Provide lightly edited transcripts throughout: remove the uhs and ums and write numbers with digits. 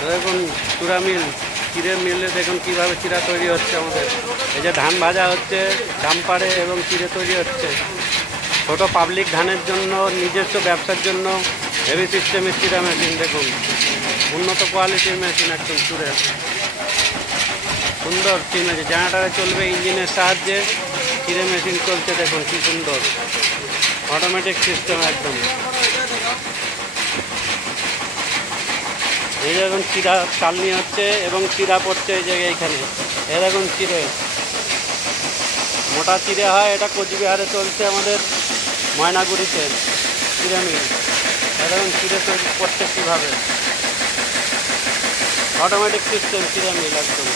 দেখুন চূড়া মিল, চিড়ে মিলে দেখুন কীভাবে চিড়া তৈরি হচ্ছে আমাদের। এই যে ধান ভাজা হচ্ছে ডাম্পারে এবং চিড়ে তৈরি হচ্ছে। ছোট পাবলিক ধানের জন্য, নিজস্ব ব্যবসার জন্য হেভি সিস্টেমের চিড়া মেশিন। দেখুন উন্নত কোয়ালিটির মেশিন, একদম চূড়ে সুন্দর চিড়ে মেশিন। জেনারেটারে চলবে, ইঞ্জিনের সাহায্যে চিড়ে মেশিন চলছে। দেখুন কি সুন্দর অটোমেটিক সিস্টেম একদম। এই দেখুন চিড়া চালনি হচ্ছে এবং চিড়া পড়ছে এই জায়গায় এইখানে। এই দেখুন চিড়ে, মোটা চিড়ে হয়, এটা কোচবিহারে চলছে আমাদের ময়নাগুড়িতে চিড়ে মিল। এই দেখুন চিড়ে তৈরি করছে কীভাবে, অটোমেটিক সিস্টেম চিড়ে মিল একদম।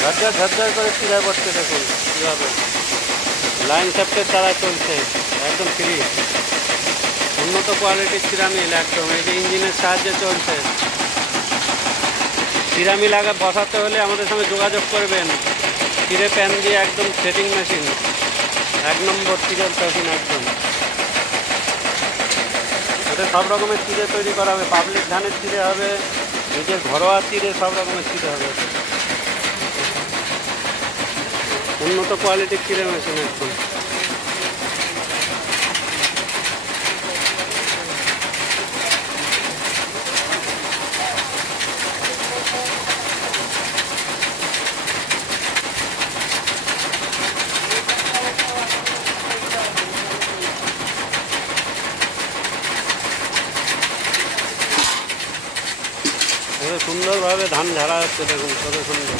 ঝরঝর ঝরঝর করে চিড়া পড়ছে দেখুন কীভাবে, লাইন শ্যাফটের দ্বারা চলছে একদম ফ্রি। উন্নত কোয়ালিটির চিড়া মিল একদম। এই যে ইঞ্জিনের সাহায্যে চলছে। চিড়া মিল আগে বসাতে হলে আমাদের সঙ্গে যোগাযোগ করবেন। চিড়ে প্যান দিয়ে একদম সেটিং মেশিন, 1 নম্বর চিড়ের মেশিন একদম। এটা সব রকমের চিড়ে তৈরি করা হবে, পাবলিক ধানের চিড়ে হবে, নিজের ঘরোয়া চিড়ে, সব রকমের চিড়ে হবে। উন্নত কোয়ালিটির চিড়ে মেশিন একদম। সুন্দরভাবে ধান ঝাড়া হচ্ছে দেখুন কত সুন্দর।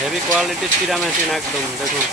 হেভি কোয়ালিটির চিড়া মেশিন একদম দেখুন।